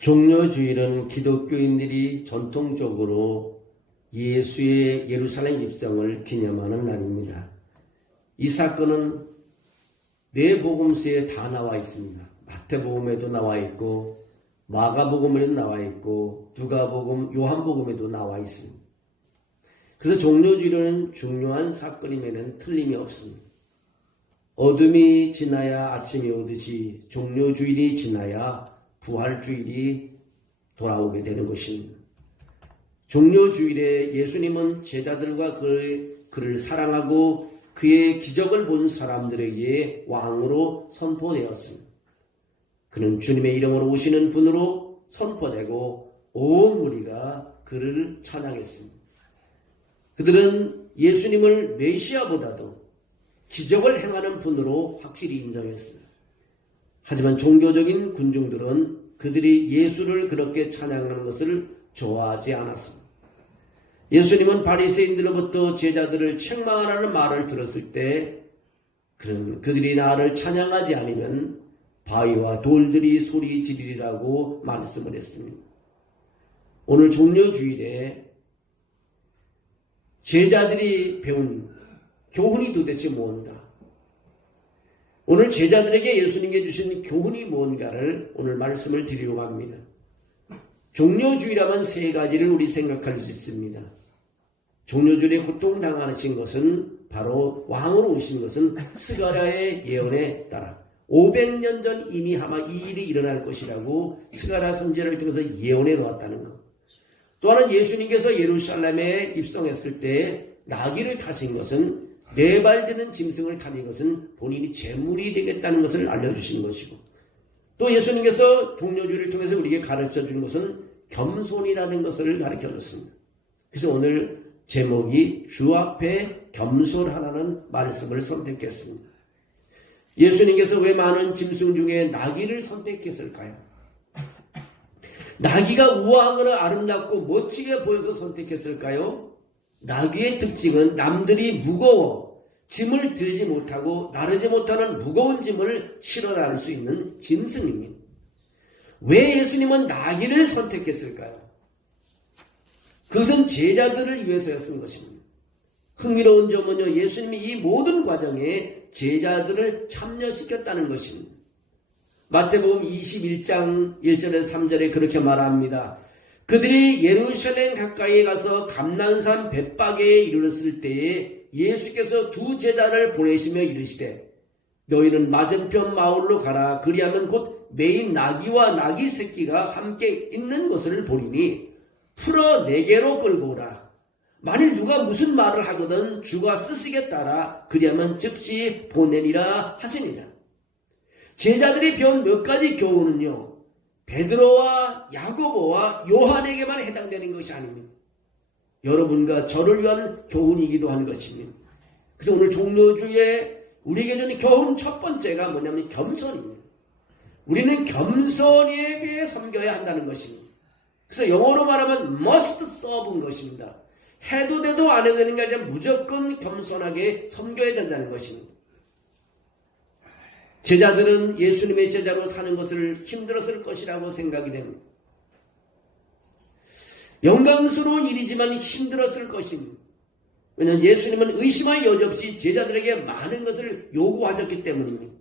종려주일은 기독교인들이 전통적으로 예수의 예루살렘 입성을 기념하는 날입니다. 이 사건은 네 복음서에 다 나와 있습니다. 마태복음에도 나와 있고 마가복음에도 나와 있고 누가복음, 요한복음에도 나와 있습니다. 그래서 종려주일은 중요한 사건임에는 틀림이 없습니다. 어둠이 지나야 아침이 오듯이 종려주일이 지나야 부활주일이 돌아오게 되는 것입니다. 종려주일에 예수님은 제자들과 그를 사랑하고 그의 기적을 본 사람들에게 왕으로 선포되었습니다. 그는 주님의 이름으로 오시는 분으로 선포되고 온 무리가 그를 찬양했습니다. 그들은 예수님을 메시아보다도 기적을 행하는 분으로 확실히 인정했습니다. 하지만 종교적인 군중들은 그들이 예수를 그렇게 찬양하는 것을 좋아하지 않았습니다. 예수님은 바리새인들로부터 제자들을 책망하라는 말을 들었을 때 그들이 나를 찬양하지 않으면 바위와 돌들이 소리 지르리라고 말씀을 했습니다. 오늘 종려주일에 제자들이 배운 교훈이 도대체 뭔가? 오늘 제자들에게 예수님께 주신 교훈이 뭔가를 오늘 말씀을 드리려고 합니다. 종려주일하면 세 가지를 우리 생각할 수 있습니다. 종려주일에 고통당하신 것은 바로 왕으로 오신 것은 스가랴의 예언에 따라 500년 전 이미 아마 이 일이 일어날 것이라고 스가랴 선지자를 통해서 예언해 놓았다는 것. 또 하나는 예수님께서 예루살렘에 입성했을 때 나귀를 타신 것은 네 발 드는 짐승을 타는 것은 본인이 제물이 되겠다는 것을 알려주시는 것이고, 또 예수님께서 종려주일을 통해서 우리에게 가르쳐 주는 것은 겸손이라는 것을 가르쳐 줬습니다. 그래서 오늘 제목이 주 앞에 겸손하라는 말씀을 선택했습니다. 예수님께서 왜 많은 짐승 중에 나귀를 선택했을까요? 나귀가 우아하거나 아름답고 멋지게 보여서 선택했을까요? 나귀의 특징은 남들이 무거워 짐을 들지 못하고 나르지 못하는 무거운 짐을 실어 나를 수 있는 짐승입니다. 왜 예수님은 나귀를 선택했을까요? 그것은 제자들을 위해서였던 것입니다. 흥미로운 점은요, 예수님이 이 모든 과정에 제자들을 참여시켰다는 것입니다. 마태복음 21장 1절에서 3절에 그렇게 말합니다. 그들이 예루살렘 가까이에 가서 감난산 벳바게에 이르렀을 때에 예수께서 두 제자를 보내시며 이르시되 너희는 맞은편 마을로 가라. 그리하면 곧 매인 나귀와 나귀 새끼가 함께 있는 것을 보리니 풀어 내게로 끌고 오라. 만일 누가 무슨 말을 하거든 주가 쓰시겠다라. 그리하면 즉시 보내리라 하시니라. 제자들이 배운 몇 가지 교훈은요, 베드로와 야고보와 요한에게만 해당되는 것이 아닙니다. 여러분과 저를 위한 교훈이기도 한 것입니다. 그래서 오늘 종려주일에 우리에게 주는 교훈 첫 번째가 뭐냐면 겸손입니다. 우리는 겸손하게 섬겨야 한다는 것입니다. 그래서 영어로 말하면 must serve인 것입니다. 해도 돼도 안 해도 되는 게 아니라 무조건 겸손하게 섬겨야 된다는 것입니다. 제자들은 예수님의 제자로 사는 것을 힘들었을 것이라고 생각이 됩니다. 영광스러운 일이지만 힘들었을 것입니다. 왜냐하면 예수님은 의심할 여지 없이 제자들에게 많은 것을 요구하셨기 때문입니다.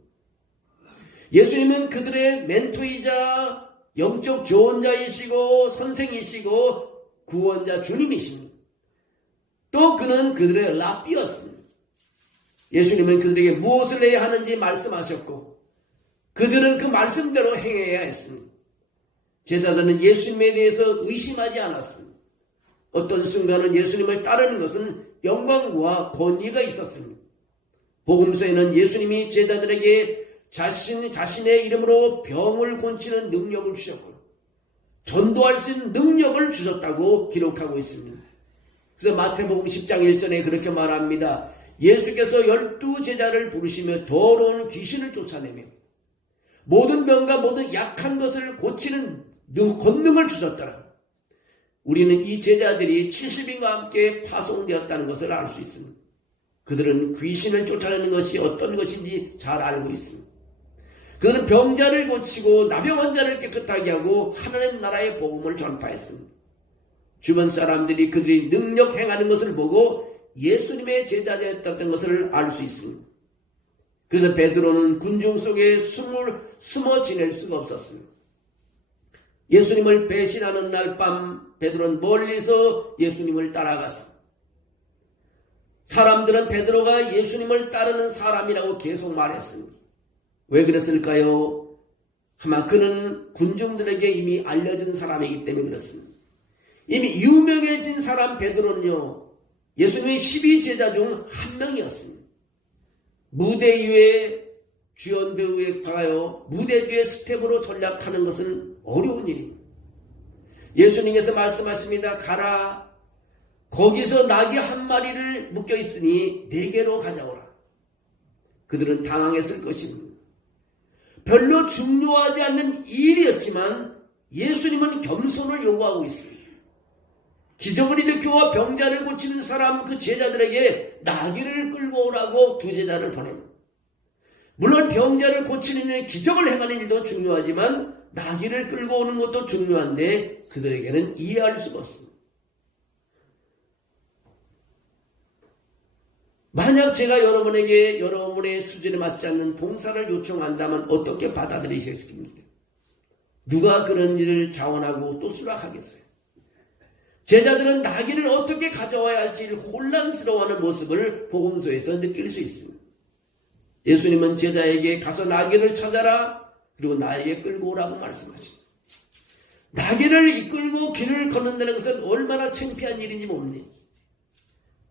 예수님은 그들의 멘토이자 영적 조언자이시고 선생이시고 구원자 주님이십니다. 또 그는 그들의 랍비였습니다. 예수님은 그들에게 무엇을 해야 하는지 말씀하셨고 그들은 그 말씀대로 행해야 했습니다. 제자들은 예수님에 대해서 의심하지 않았습니다. 어떤 순간은 예수님을 따르는 것은 영광과 권위가 있었습니다. 복음서에는 예수님이 제자들에게 자신의 이름으로 병을 고치는 능력을 주셨고 전도할 수 있는 능력을 주셨다고 기록하고 있습니다. 그래서 마태복음 10장 1절에 그렇게 말합니다. 예수께서 12 제자를 부르시며 더러운 귀신을 쫓아내며 모든 병과 모든 약한 것을 고치는 권능을 주셨더라. 우리는 이 제자들이 70인과 함께 파송되었다는 것을 알 수 있습니다. 그들은 귀신을 쫓아내는 것이 어떤 것인지 잘 알고 있습니다. 그는 병자를 고치고 나병 환자를 깨끗하게 하고 하나님 나라의 복음을 전파했습니다. 주변 사람들이 그들이 능력 행하는 것을 보고 예수님의 제자되었다는 것을 알 수 있습니다. 그래서 베드로는 군중 속에 숨어 지낼 수가 없었습니다. 예수님을 배신하는 날 밤 베드로는 멀리서 예수님을 따라갔습니다. 사람들은 베드로가 예수님을 따르는 사람이라고 계속 말했습니다. 왜 그랬을까요? 아마 그는 군중들에게 이미 알려진 사람이기 때문에 그렇습니다. 이미 유명해진 사람 베드로는요, 예수님의 12제자 중 한 명이었습니다. 무대 위에 주연 배우에 가요, 무대 뒤에 스텝으로 전략하는 것은 어려운 일입니다. 예수님께서 말씀하십니다. 가라. 거기서 나귀 한 마리를 묶여 있으니 내게로 가져오라. 그들은 당황했을 것입니다. 별로 중요하지 않는 일이었지만 예수님은 겸손을 요구하고 있습니다. 기적을 일으켜와 병자를 고치는 사람 그 제자들에게 나귀를 끌고 오라고 두 제자를 보냅니다. 물론 병자를 고치는 일, 기적을 행하는 일도 중요하지만 나귀를 끌고 오는 것도 중요한데 그들에게는 이해할 수가 없습니다. 만약 제가 여러분에게 여러분의 수준에 맞지 않는 봉사를 요청한다면 어떻게 받아들이시겠습니까? 누가 그런 일을 자원하고 또 수락하겠어요? 제자들은 나귀를 어떻게 가져와야 할지 혼란스러워하는 모습을 복음서에서 느낄 수 있습니다. 예수님은 제자에게 가서 나귀를 찾아라, 그리고 나에게 끌고 오라고 말씀하십니다. 나귀를 이끌고 길을 걷는다는 것은 얼마나 창피한 일인지 봅니다.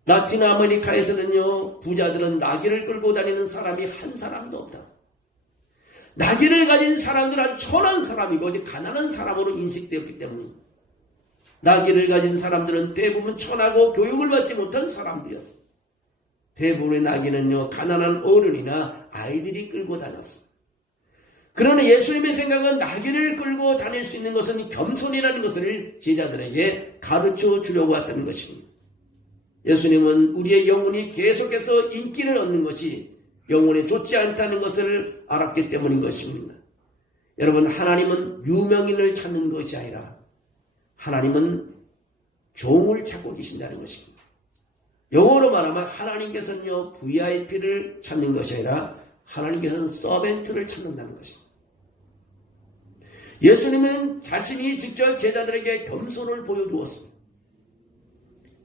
라틴 아메리카에서는요, 부자들은 나귀를 끌고 다니는 사람이 한 사람도 없다. 나귀를 가진 사람들은 천한 사람이고 가난한 사람으로 인식되었기 때문입니다. 나귀를 가진 사람들은 대부분 천하고 교육을 받지 못한 사람들이었습니다. 대부분의 나귀는요, 가난한 어른이나 아이들이 끌고 다녔습니다. 그러나 예수님의 생각은 나귀를 끌고 다닐 수 있는 것은 겸손이라는 것을 제자들에게 가르쳐 주려고 했다는 것입니다. 예수님은 우리의 영혼이 계속해서 인기를 얻는 것이 영혼에 좋지 않다는 것을 알았기 때문인 것입니다. 여러분, 하나님은 유명인을 찾는 것이 아니라 하나님은 종을 찾고 계신다는 것입니다. 영어로 말하면 하나님께서는요, VIP를 찾는 것이 아니라 하나님께서는 서벤트를 찾는다는 것입니다. 예수님은 자신이 직접 제자들에게 겸손을 보여주었습니다.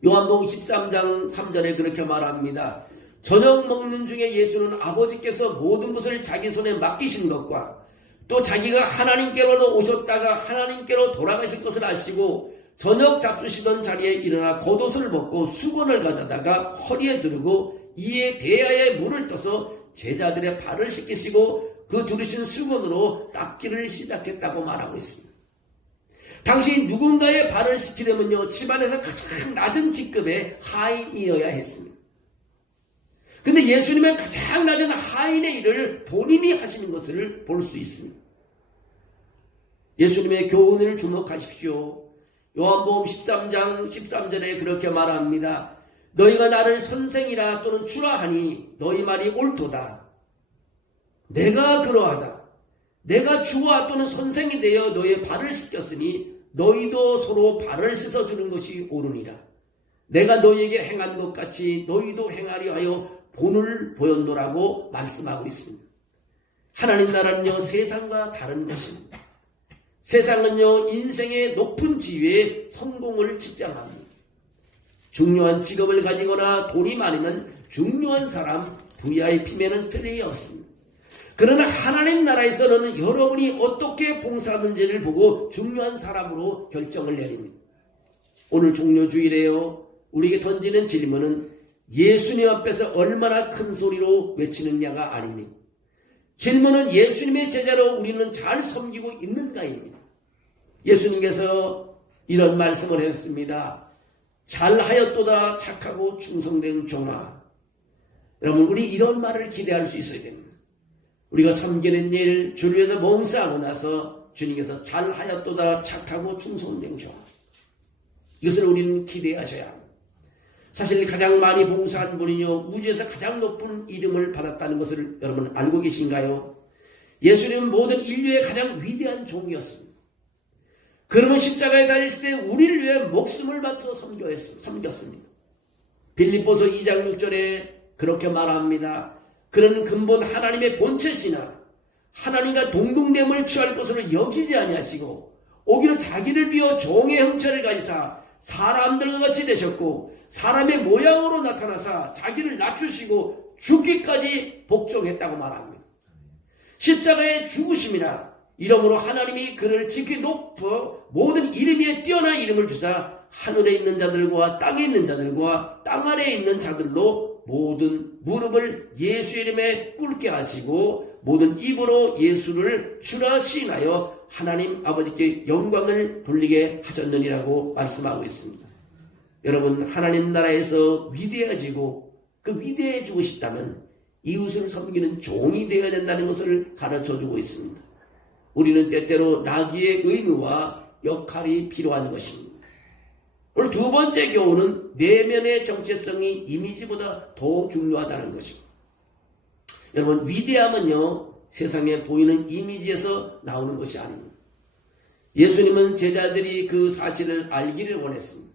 요한복음 13장 3절에 그렇게 말합니다. 저녁 먹는 중에 예수는 아버지께서 모든 것을 자기 손에 맡기신 것과 또 자기가 하나님께로 오셨다가 하나님께로 돌아가실 것을 아시고 저녁 잡수시던 자리에 일어나 겉옷을 벗고 수건을 가져다가 허리에 두르고 이에 대야에 물을 떠서 제자들의 발을 씻기시고 그 두르신 수건으로 닦기를 시작했다고 말하고 있습니다. 당시 누군가의 발을 씻기려면요, 집안에서 가장 낮은 직급의 하인이어야 했습니다. 근데 예수님은 가장 낮은 하인의 일을 본인이 하시는 것을 볼 수 있습니다. 예수님의 교훈을 주목하십시오. 요한복음 13장 13절에 그렇게 말합니다. 너희가 나를 선생이라 또는 주라 하니 너희 말이 옳도다. 내가 그러하다. 내가 주와 또는 선생이 되어 너희의 발을 씻겼으니 너희도 서로 발을 씻어주는 것이 옳으니라. 내가 너희에게 행한 것 같이 너희도 행하려 하여 본을 보였노라고 말씀하고 있습니다. 하나님 나라는요, 세상과 다른 것입니다. 세상은요, 인생의 높은 지위에 성공을 측정합니다. 중요한 직업을 가지거나 돈이 많으면 중요한 사람, VIP면은 틀림이 없습니다. 그러나 하나님 나라에서는 여러분이 어떻게 봉사하는지를 보고 중요한 사람으로 결정을 내립니다. 오늘 종료주일에요, 우리에게 던지는 질문은 예수님 앞에서 얼마나 큰 소리로 외치느냐가 아닙니다. 질문은 예수님의 제자로 우리는 잘 섬기고 있는가입니다. 예수님께서 이런 말씀을 했습니다. 잘하였도다 착하고 충성된 종아. 여러분, 우리 이런 말을 기대할 수 있어야 됩니다. 우리가 섬기는 일, 주를 위해서 멍싸하고 나서 주님께서 잘하였도다 착하고 충성된 종아. 이것을 우리는 기대하셔야 합니다. 사실 가장 많이 봉사한 분이요, 우주에서 가장 높은 이름을 받았다는 것을 여러분 알고 계신가요? 예수님은 모든 인류의 가장 위대한 종이었습니다. 그러면 십자가에 달렸을 때 우리를 위해 목숨을 바쳐 섬겼습니다. 빌립보서 2장 6절에 그렇게 말합니다. 그는 근본 하나님의 본체시나 하나님과 동등됨을 취할 것으로 여기지 아니하시고 오히려 자기를 비워 종의 형체를 가지사 사람들과 같이 되셨고 사람의 모양으로 나타나사 자기를 낮추시고 죽기까지 복종했다고 말합니다. 십자가의 죽으심이나 이러므로 하나님이 그를 지키 높여 모든 이름 위에 뛰어난 이름을 주사 하늘에 있는 자들과 땅에 있는 자들과 땅 아래에 있는 자들로 모든 무릎을 예수 이름에 꿇게 하시고 모든 입으로 예수를 주라 시인하여 하나님 아버지께 영광을 돌리게 하셨느니라고 말씀하고 있습니다. 여러분, 하나님 나라에서 위대해지고 그 위대해지고 싶다면 이웃을 섬기는 종이 되어야 된다는 것을 가르쳐주고 있습니다. 우리는 때때로 나귀의 의무와 역할이 필요한 것입니다. 오늘 두 번째 교훈은 내면의 정체성이 이미지보다 더 중요하다는 것입니다. 여러분, 위대함은요, 세상에 보이는 이미지에서 나오는 것이 아닙니다. 예수님은 제자들이 그 사실을 알기를 원했습니다.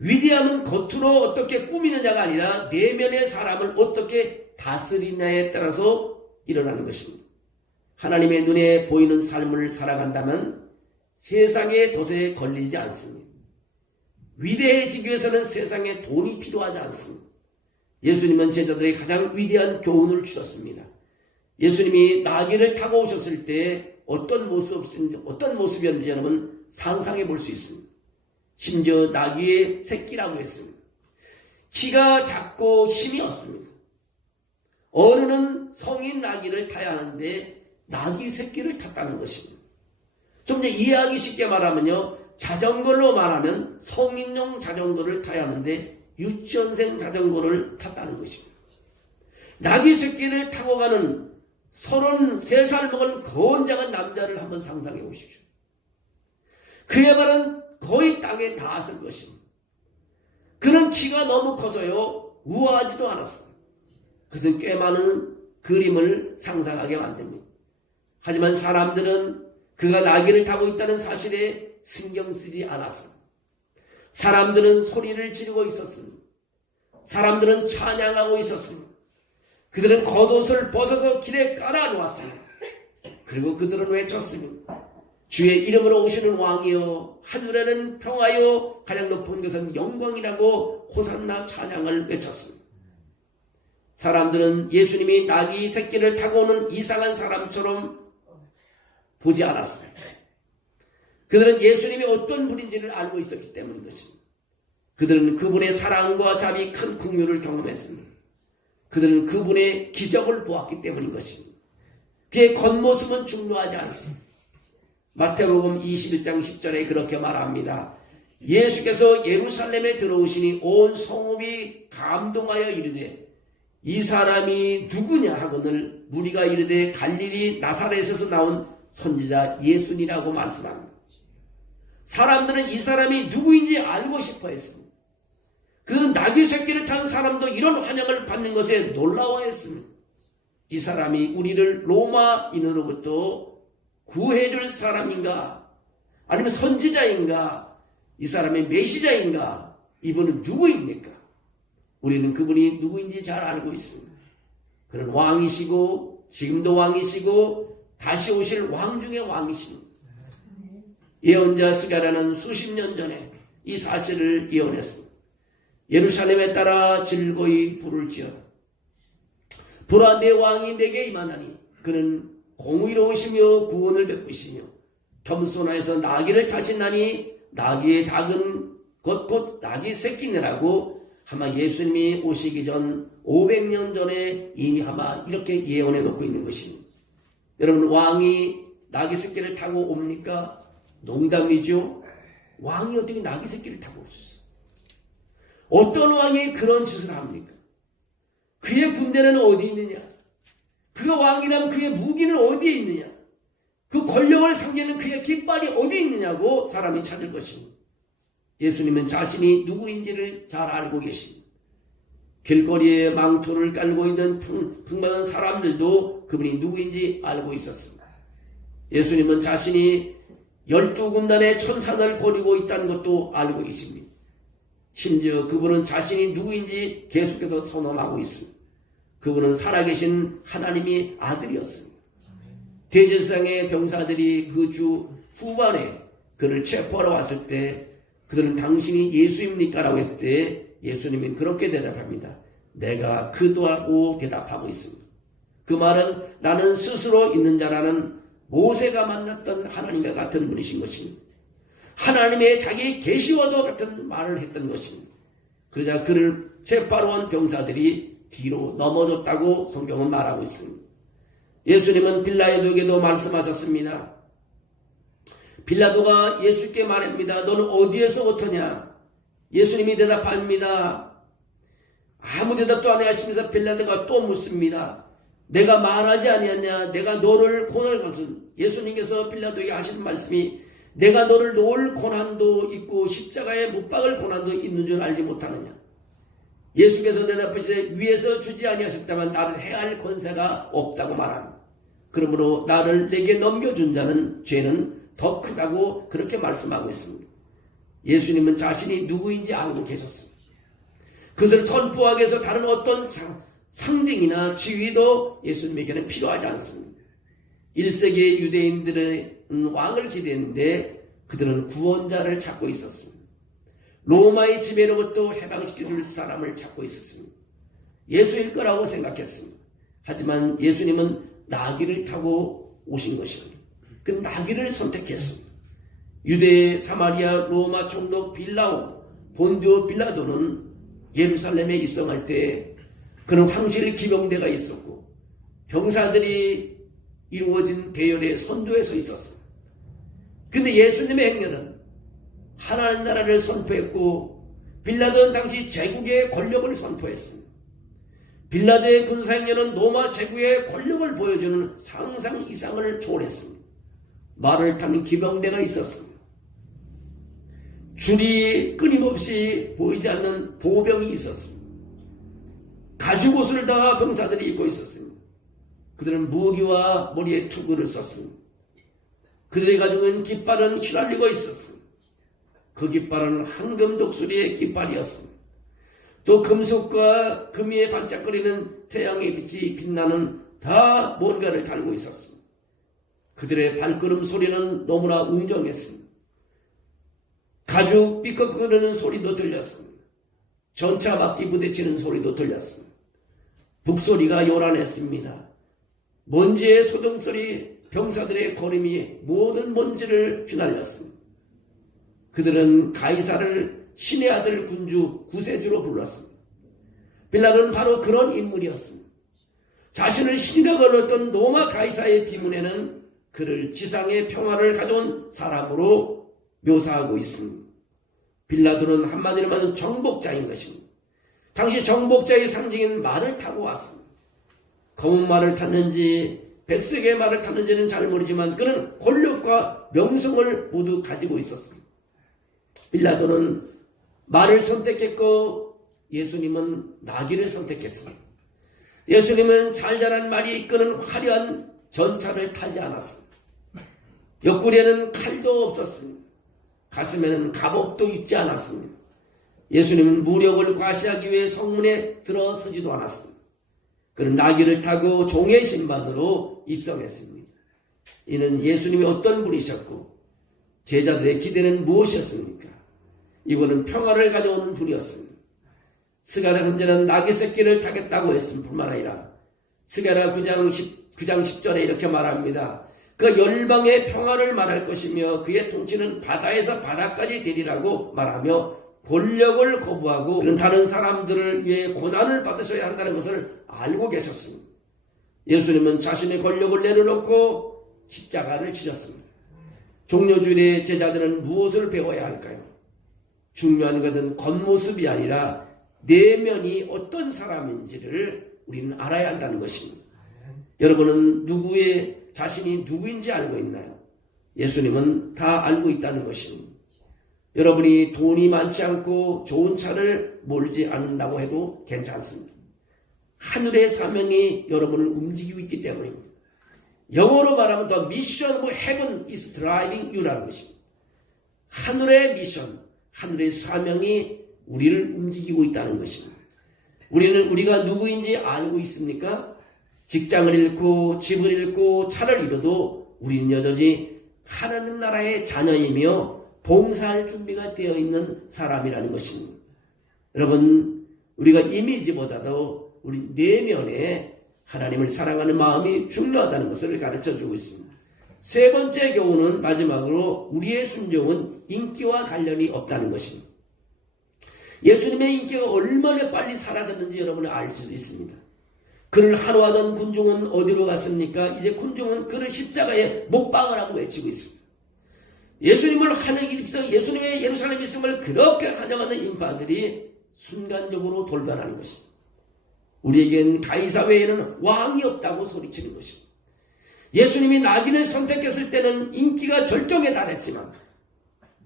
위대함은 겉으로 어떻게 꾸미느냐가 아니라 내면의 사람을 어떻게 다스리냐에 따라서 일어나는 것입니다. 하나님의 눈에 보이는 삶을 살아간다면 세상의 덫에 걸리지 않습니다. 위대해지기 위해서는 세상에 돈이 필요하지 않습니다. 예수님은 제자들에게 가장 위대한 교훈을 주셨습니다. 예수님이 나귀를 타고 오셨을 때 어떤 모습이었는지 여러분 상상해 볼 수 있습니다. 심지어 나귀의 새끼라고 했습니다. 키가 작고 힘이 없습니다. 어른은 성인 나귀를 타야 하는데 나귀 새끼를 탔다는 것입니다. 좀 더 이해하기 쉽게 말하면요, 자전거로 말하면 성인용 자전거를 타야 하는데 유치원생 자전거를 탔다는 것입니다. 나귀 새끼를 타고 가는 33살 먹은 건장한 남자를 한번 상상해 보십시오. 그의 발은 거의 땅에 닿았을 것입니다. 그는 키가 너무 커서요, 우아하지도 않았어요. 그것은 꽤 많은 그림을 상상하게 만듭니다. 하지만 사람들은 그가 나귀를 타고 있다는 사실에 신경 쓰지 않았습니다. 사람들은 소리를 지르고 있었습니다. 사람들은 찬양하고 있었습니다. 그들은 겉옷을 벗어서 길에 깔아놓았습니다. 그리고 그들은 외쳤습니다. 주의 이름으로 오시는 왕이여, 하늘에는 평화여, 가장 높은 것은 영광이라고 호산나 찬양을 외쳤습니다. 사람들은 예수님이 나귀 새끼를 타고 오는 이상한 사람처럼 보지 않았어요. 그들은 예수님이 어떤 분인지를 알고 있었기 때문인 것입니다. 그들은 그분의 사랑과 자비 큰 긍휼을 경험했습니다. 그들은 그분의 기적을 보았기 때문인 것입니다. 그의 겉모습은 중요하지 않습니다. 마태복음 21장 10절에 그렇게 말합니다. 예수께서 예루살렘에 들어오시니 온 성읍이 감동하여 이르되 이 사람이 누구냐 하거늘 무리가 이르되 갈릴리 나사렛에서 나온 선지자 예수니라고 말씀합니다. 사람들은 이 사람이 누구인지 알고 싶어 했습니다. 그는 나귀 새끼를 탄 사람도 이런 환영을 받는 것에 놀라워했습니다. 이 사람이 우리를 로마인으로부터 구해줄 사람인가? 아니면 선지자인가? 이 사람의 메시자인가? 이분은 누구입니까? 우리는 그분이 누구인지 잘 알고 있습니다. 그는 왕이시고 지금도 왕이시고 다시 오실 왕 중의 왕이십니다. 예언자 스가랴는 수십 년 전에 이 사실을 예언했습니다. 예루살렘에 따라 즐거이 부를지어다. 보라, 내 왕이 내게 임하나니 그는 공의로우시며 구원을 베푸시며 겸손하여서 나귀를 타신다니 나귀의 작은 것 곧 나귀 새끼네라고 아마 예수님이 오시기 전 500년 전에 이미 아마 이렇게 예언해 놓고 있는 것입니다. 여러분, 왕이 나귀 새끼를 타고 옵니까? 농담이죠. 왕이 어떻게 나귀 새끼를 타고 오셨어요? 어떤 왕이 그런 짓을 합니까? 그의 군대는 어디 있느냐? 그가 왕이라면 그의 무기는 어디에 있느냐? 그 권력을 상징하는 그의 깃발이 어디 있느냐고 사람이 찾을 것입니다. 예수님은 자신이 누구인지를 잘 알고 계십니다. 길거리에 망토를 깔고 있는 평범한 사람들도 그분이 누구인지 알고 있었습니다. 예수님은 자신이 12군단의 천사를 거리고 있다는 것도 알고 있습니다. 심지어 그분은 자신이 누구인지 계속해서 선언하고 있습니다. 그분은 살아계신 하나님의 아들이었습니다. 대제사장의 병사들이 그 주 후반에 그를 체포하러 왔을 때 그들은 당신이 예수입니까? 라고 했을 때 예수님은 그렇게 대답합니다. 내가 그도하고 대답하고 있습니다. 그 말은 나는 스스로 있는 자라는 모세가 만났던 하나님과 같은 분이신 것입니다. 하나님의 자기 계시와도 같은 말을 했던 것입니다. 그러자 그를 체포하러 온 병사들이 뒤로 넘어졌다고 성경은 말하고 있습니다. 예수님은 빌라도에게도 말씀하셨습니다. 빌라도가 예수께 말합니다. 너는 어디에서 오더냐? 예수님이 대답합니다. 아무 대답도 안 하시면서 빌라도가 또 묻습니다. 내가 말하지 아니하냐? 내가 너를 고난할 것은 예수님께서 빌라도에게 하시는 말씀이 내가 너를 놓을 고난도 있고 십자가에 못 박을 고난도 있는 줄 알지 못하느냐? 예수께서 대답하시되 위에서 주지 아니하셨다면 나를 해할 권세가 없다고 말합니다. 그러므로 나를 내게 넘겨준 자는 죄는 더 크다고 그렇게 말씀하고 있습니다. 예수님은 자신이 누구인지 알고 계셨습니다. 그것을 선포하기 위해서 다른 어떤 상징이나 지위도 예수님에게는 필요하지 않습니다. 1세기의 유대인들은 왕을 기대했는데 그들은 구원자를 찾고 있었습니다. 로마의 지배로부터 해방시켜줄 사람을 찾고 있었습니다. 예수일 거라고 생각했습니다. 하지만 예수님은 나귀를 타고 오신 것입니다. 그 나귀를 선택했습니다. 유대, 사마리아, 로마 총독 빌라오, 본디오 빌라도는 예루살렘에 입성할 때 그는 황실 기병대가 있었고 병사들이 이루어진 대열의 선두에 서 있었습니다. 그런데 예수님의 행렬은 하나님 나라를 선포했고 빌라도는 당시 제국의 권력을 선포했습니다. 빌라도의 군사행렬은 로마 제국의 권력을 보여주는 상상 이상을 초월했습니다. 말을 타는 기병대가 있었습니다. 줄이 끊임없이 보이지 않는 보병이 있었습니다. 가죽옷을 다 병사들이 입고 있었습니다. 그들은 무기와 머리에 투구를 썼습니다. 그들의 가죽은 깃발은 휘날리고 있었습니다. 그 깃발은 황금 독수리의 깃발이었습니다. 또 금속과 금위에 반짝거리는 태양의 빛이 빛나는 다 뭔가를 달고 있었습니다. 그들의 발걸음 소리는 너무나 웅장했습니다. 가죽 삐걱거리는 소리도 들렸습니다. 전차 바퀴 부딪히는 소리도 들렸습니다. 북소리가 요란했습니다. 먼지의 소동소리, 병사들의 걸음이 모든 먼지를 휘날렸습니다. 그들은 가이사를 신의 아들 군주 구세주로 불렀습니다. 빌라도는 바로 그런 인물이었습니다. 자신을 신이라고 불렀던 로마 가이사의 비문에는 그를 지상의 평화를 가져온 사람으로 묘사하고 있습니다. 빌라도는 한마디로 말하면 정복자인 것입니다. 당시 정복자의 상징인 말을 타고 왔습니다. 검은 말을 탔는지 백색의 말을 탔는지는 잘 모르지만 그는 권력과 명성을 모두 가지고 있었습니다. 빌라도는 말을 선택했고 예수님은 나귀를 선택했습니다. 예수님은 잘 자란 말이 이끄는 화려한 전차를 타지 않았습니다. 옆구리에는 칼도 없었습니다. 가슴에는 갑옷도 입지 않았습니다. 예수님은 무력을 과시하기 위해 성문에 들어서지도 않았습니다. 그는 나귀를 타고 종의 신반으로 입성했습니다. 이는 예수님이 어떤 분이셨고 제자들의 기대는 무엇이었습니까? 이분은 평화를 가져오는 분이었습니다. 스가랴 선지자는 나귀 새끼를 타겠다고 했을 뿐만 아니라 스가랴 9장 10절에 이렇게 말합니다. 그 열방의 평화를 말할 것이며 그의 통치는 바다에서 바다까지 되리라고 말하며 권력을 거부하고 그는 다른 사람들을 위해 고난을 받으셔야 한다는 것을 알고 계셨습니다. 예수님은 자신의 권력을 내려놓고 십자가를 지셨습니다. 종려주일의 제자들은 무엇을 배워야 할까요? 중요한 것은 겉모습이 아니라 내면이 어떤 사람인지를 우리는 알아야 한다는 것입니다. 여러분은 자신이 누구인지 알고 있나요? 예수님은 다 알고 있다는 것입니다. 여러분이 돈이 많지 않고 좋은 차를 몰지 않는다고 해도 괜찮습니다. 하늘의 사명이 여러분을 움직이고 있기 때문입니다. 영어로 말하면 The mission of heaven is driving you라는 것입니다. 하늘의 미션, 하늘의 사명이 우리를 움직이고 있다는 것입니다. 우리가 누구인지 알고 있습니까? 직장을 잃고 집을 잃고 차를 잃어도 우리는 여전히 하나님 나라의 자녀이며 봉사할 준비가 되어 있는 사람이라는 것입니다. 여러분, 우리가 이미지보다도 우리 내면에 하나님을 사랑하는 마음이 중요하다는 것을 가르쳐주고 있습니다. 세 번째 교훈은 마지막으로 우리의 순종은 인기와 관련이 없다는 것입니다. 예수님의 인기가 얼마나 빨리 사라졌는지 여러분은 알 수 있습니다. 그를 한호하던 군중은 어디로 갔습니까? 이제 군중은 그를 십자가에 못박을 하고 외치고 있습니다. 예수님을 예수님의 예루살렘 있음을 그렇게 환영하는 인파들이 순간적으로 돌변하는 것입니다. 우리에겐 가이사 외에는 왕이 없다고 소리치는 것입니다. 예수님이 낙인을 선택했을 때는 인기가 절정에 달했지만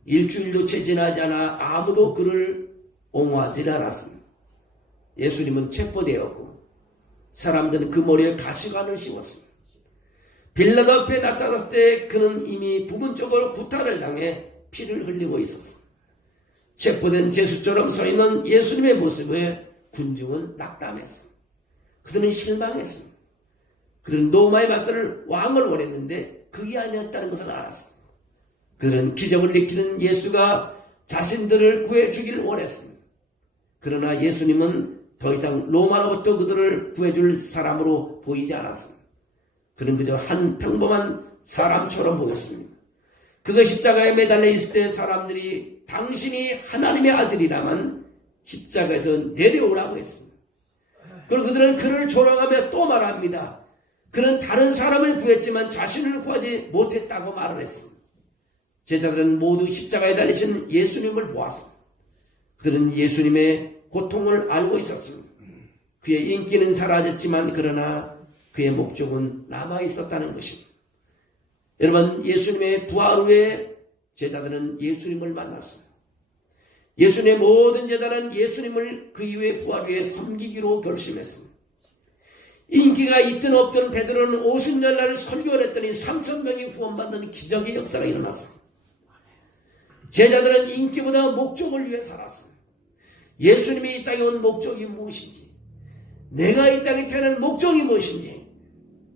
일주일도 채 지나지 않아 아무도 그를 옹호하지 않았습니다. 예수님은 체포되었고 사람들은 그 머리에 가시관을 씌웠습니다. 빌라도 앞에 나타났을 때 그는 이미 부분적으로 구타를 당해 피를 흘리고 있었습니다. 체포된 죄수처럼 서 있는 예수님의 모습에 군중은 낙담했습니다. 그들은 실망했습니다. 그들은 로마의 맞설 왕을 원했는데 그게 아니었다는 것을 알았습니다. 그들은 기적을 일으키는 예수가 자신들을 구해주기를 원했습니다. 그러나 예수님은 더 이상 로마로부터 그들을 구해줄 사람으로 보이지 않았습니다. 그는 그저 한 평범한 사람처럼 보였습니다. 그가 십자가에 매달려 있을 때 사람들이 당신이 하나님의 아들이라면 십자가에서 내려오라고 했습니다. 그리고 그들은 그를 조롱하며 또 말합니다. 그는 다른 사람을 구했지만 자신을 구하지 못했다고 말을 했습니다. 제자들은 모두 십자가에 달리신 예수님을 보았습니다. 그들은 예수님의 고통을 알고 있었습니다. 그의 인기는 사라졌지만 그러나 그의 목적은 남아있었다는 것입니다. 여러분, 예수님의 부활 후에 제자들은 예수님을 만났습니다. 예수님의 모든 제자는 예수님을 그 이후에 부활 후에 섬기기로 결심했습니다. 인기가 있든 없든 베드로는 50년날 설교를 했더니 3,000명이 구원받는 기적의 역사가 일어났습니다. 제자들은 인기보다 목적을 위해 살았습니다. 예수님이 이 땅에 온 목적이 무엇인지, 내가 이 땅에 태어난 목적이 무엇인지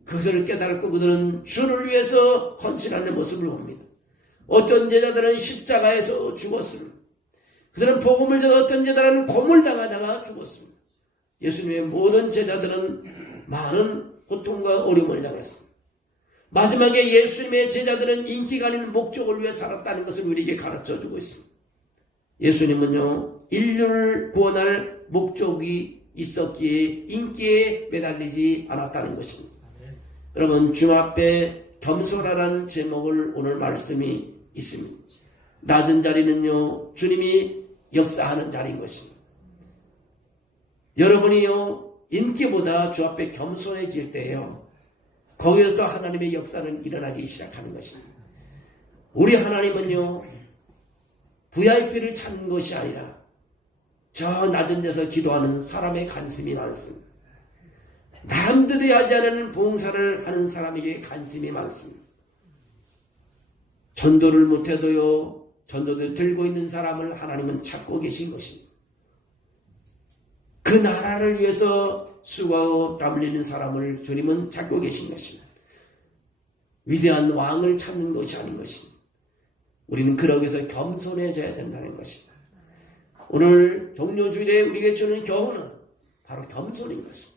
그것을 깨달고 그들은 주를 위해서 헌신하는 모습을 봅니다. 어떤 제자들은 십자가에서 죽었습니다. 그들은 복음을 전하 어떤 제자들은 고물당하다가 죽었습니다. 예수님의 모든 제자들은 많은 고통과 어려움을 당했습니다. 마지막에 예수님의 제자들은 인기가 아닌 목적을 위해 살았다는 것을 우리에게 가르쳐주고 있습니다. 예수님은요, 인류를 구원할 목적이 있었기에 인기에 매달리지 않았다는 것입니다. 여러분, 주 앞에 겸손하라는 제목을 오늘 말씀이 있습니다. 낮은 자리는요, 주님이 역사하는 자리인 것입니다. 여러분이요, 인기보다 주 앞에 겸손해질 때요, 거기서 또 하나님의 역사는 일어나기 시작하는 것입니다. 우리 하나님은요, VIP를 찾는 것이 아니라 저 낮은 데서 기도하는 사람의 관심이 많습니다. 남들이 하지 않는 봉사를 하는 사람에게 관심이 많습니다. 전도를 못해도요, 전도를 들고 있는 사람을 하나님은 찾고 계신 것입니다. 그 나라를 위해서 수고하고 땀 흘리는 사람을 주님은 찾고 계신 것입니다. 위대한 왕을 찾는 것이 아닌 것입니다. 우리는 그러기 위해서 겸손해져야 된다는 것입니다. 오늘 종료주일에 우리에게 주는 교훈은 바로 겸손인 것입니다.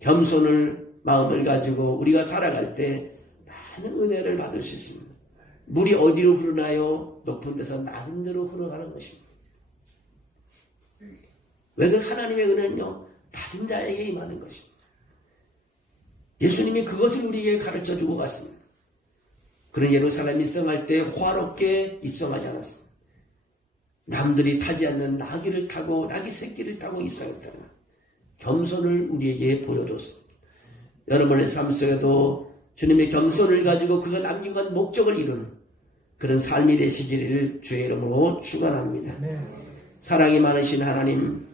겸손을 마음을 가지고 우리가 살아갈 때 많은 은혜를 받을 수 있습니다. 물이 어디로 흐르나요? 높은 데서 낮은 데로 흘러가는 것입니다. 왜 그 하나님의 은혜는요, 낮은 자에게 임하는 것입니다. 예수님이 그것을 우리에게 가르쳐주고 갔습니다. 그런 예루살렘 입성할 때 호화롭게 입성하지 않았습니다. 남들이 타지 않는 나귀를 타고 나귀 새끼를 타고 입성했다가 겸손을 우리에게 보여줬습니다. 여러분의 삶 속에도 주님의 겸손을 가지고 그가 남긴 건 목적을 이루는 그런 삶이 되시기를 주의 이름으로 축원합니다. 사랑이 많으신 하나님,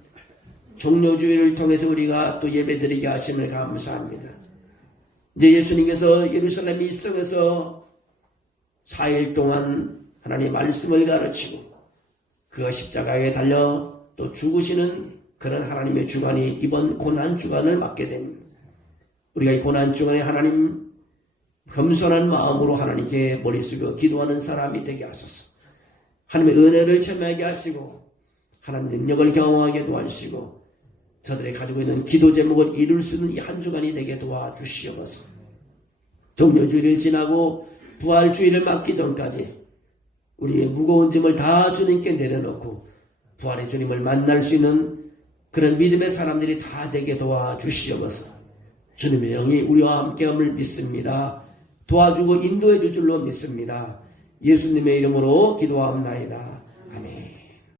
종료주의를 통해서 우리가 또 예배드리게 하심을 감사합니다. 이제 예수님께서 예루살렘 입성에서 4일 동안 하나님 말씀을 가르치고 그 십자가에 달려 또 죽으시는 그런 하나님의 주간이 이번 고난주간을 맞게 됩니다. 우리가 이 고난주간에 하나님 겸손한 마음으로 하나님께 머리 숙여 기도하는 사람이 되게 하소서. 하나님의 은혜를 체험하게 하시고 하나님의 능력을 경험하게 도와주시고 저들이 가지고 있는 기도 제목을 이룰 수 있는 이 한 주간이 되게 도와주시옵소서. 종료주의를 지나고 부활주의를 맞기 전까지 우리의 무거운 짐을 다 주님께 내려놓고 부활의 주님을 만날 수 있는 그런 믿음의 사람들이 다 되게 도와주시옵소서. 주님의 영이 우리와 함께함을 믿습니다. 도와주고 인도해 줄 줄로 믿습니다. 예수님의 이름으로 기도하옵나이다. 아멘.